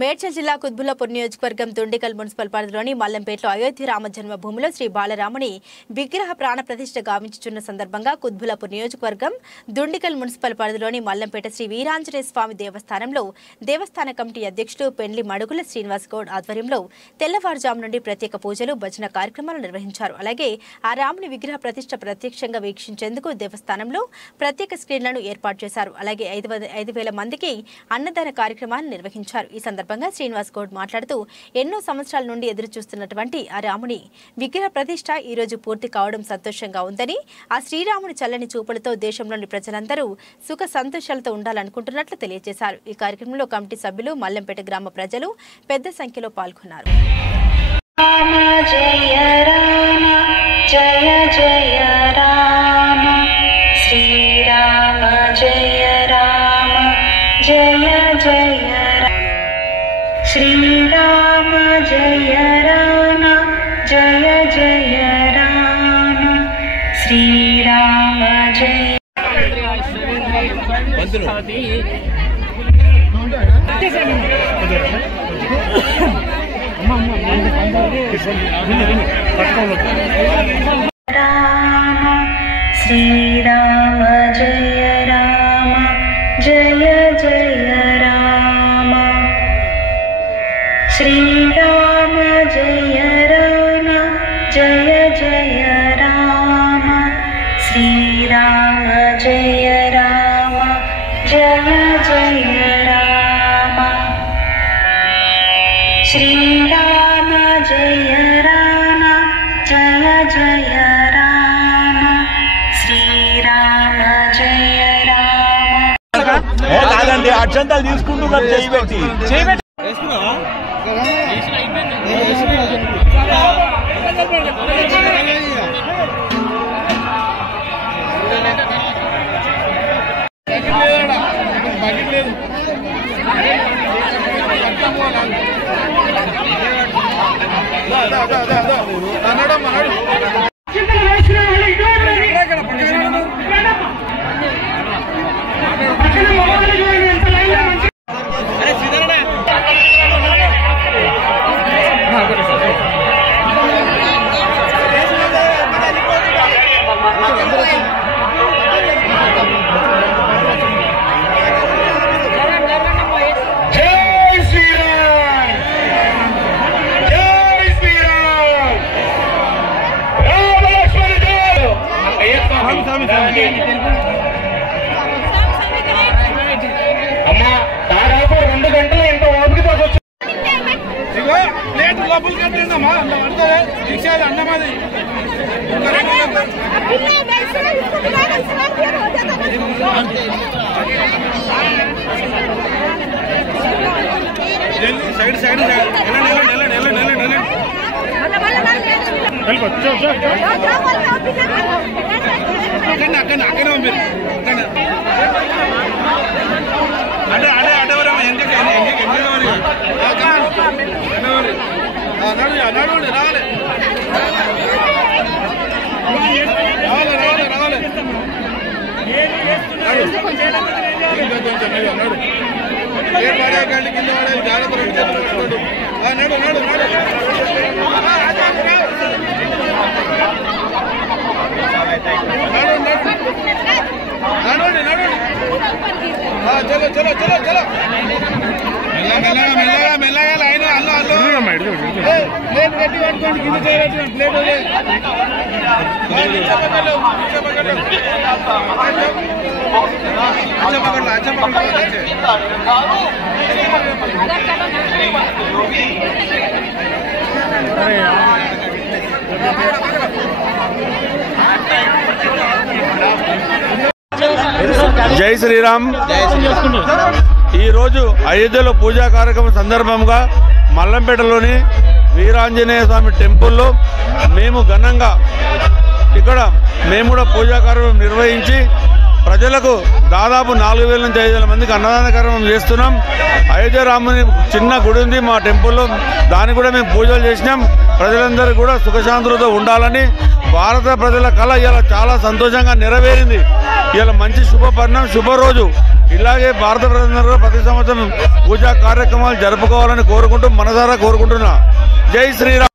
మేడ్చల్ జిల్లా కుత్బుల్లాపూర్ నియోజకవర్గం దుండిగల్ మున్సిపల్ పరిధిలోని మల్లంపేటలో అయోధ్య రామ జన్మభూమిలో శ్రీ బాలరాముని విగ్రహ ప్రాణ ప్రతిష్ఠ గావించుచున్న సందర్భంగా కుత్బుల్లాపూర్ నియోజకవర్గం దుండిగల్ మున్సిపల్ పరిధిలోని మల్లంపేట శ్రీ వీరాంజనేయ స్వామి దేవస్థానంలో దేవస్థాన కమిటీ అధ్యక్షుడు పెండ్లి మడుగుల శ్రీనివాస్ గౌడ్ ఆధ్వర్యంలో తెల్లవారుజాము నుండి ప్రత్యేక పూజలు భజన కార్యక్రమాలు నిర్వహించారు. అలాగే ఆ రాముని విగ్రహ ప్రతిష్ఠ ప్రత్యక్షంగా వీక్షించేందుకు దేవస్థానంలో ప్రత్యేక స్క్రీన్లను ఏర్పాటు చేశారు. అలాగే 5,000 మందికి అన్నదాన కార్యక్రమాన్ని నిర్వహించారు. ఈ సందర్భంగా శ్రీనివాస్ గౌడ్ మాట్లాడుతూ ఎన్నో సంవత్సరాల నుండి ఎదురు చూస్తున్నటువంటి ఆ రాముని విగ్రహ ప్రతిష్ఠ ఈ రోజు పూర్తి కావడం సంతోషంగా ఉందని, ఆ శ్రీరాముని చల్లని చూపులతో దేశంలోని ప్రజలందరూ సుఖ సంతోషాలతో ఉండాలనుకుంటున్నట్లు తెలియజేశారు. ఈ కార్యక్రమంలో కమిటీ సభ్యులు, మల్లంపేట గ్రామ ప్రజలు పెద్ద సంఖ్యలో పాల్గొన్నారు. श्रीराम जय राम जय जय राम श्रीराम जय राम श्रीराम जय राम जय जय राम श्रीराम जय राम जय जय राम श्रीराम जय राम जय जय राम श्रीराम जय राम जय जय राम श्रीराम जय राम కాదండి అక్షంతాలు తీసుకుంటున్నారు చేయబెట్టి అమ్మా దాదాపు 2 గంటలు ఎంత ఓపిక తగ్గొచ్చు. లోపలికి కట్టండమ్మా, అలా పడుతుంది రిక్షాలు అన్నమాది. సైడ్ సైడ్ అక్కడే పంపారు. అంటే అడవరం ఎంజకి రావాలి పడేకండి కింద పడే జాగ్రత్త నడు చలో చలో చలో చలో మెల్లగా లైన్ అల్లో ప్లేట్ కట్టి పట్టుకోండి, కింద చేయవచ్చు ప్లేట్ జై శ్రీరామ్. ఈరోజు అయోధ్యలో పూజా కార్యక్రమం సందర్భంగా మల్లంపేటలోని వీరాంజనేయ స్వామి టెంపుల్లో మేము ఘనంగా ఇక్కడ మేము కూడా పూజా కార్యక్రమం నిర్వహించి ప్రజలకు దాదాపు 4,000 నుంచి 5,000 మందికి అన్నదాన కార్యక్రమం చేస్తున్నాం. అయోధ్య రాముని చిన్న గుడి ఉంది మా టెంపుల్లో, దానికి కూడా మేము పూజలు చేసినాం. ప్రజలందరూ కూడా సుఖశాంతులతో ఉండాలని భారత ప్రజల కళ ఇలా చాలా సంతోషంగా నెరవేరింది. ఇలా మంచి శుభపరిణామం, శుభరోజు. ఇలాగే భారత ప్రజలందరూ ప్రతి సంవత్సరం పూజా కార్యక్రమాలు జరుపుకోవాలని కోరుకుంటూ మనసారా కోరుకుంటున్నా. జై శ్రీరామ్.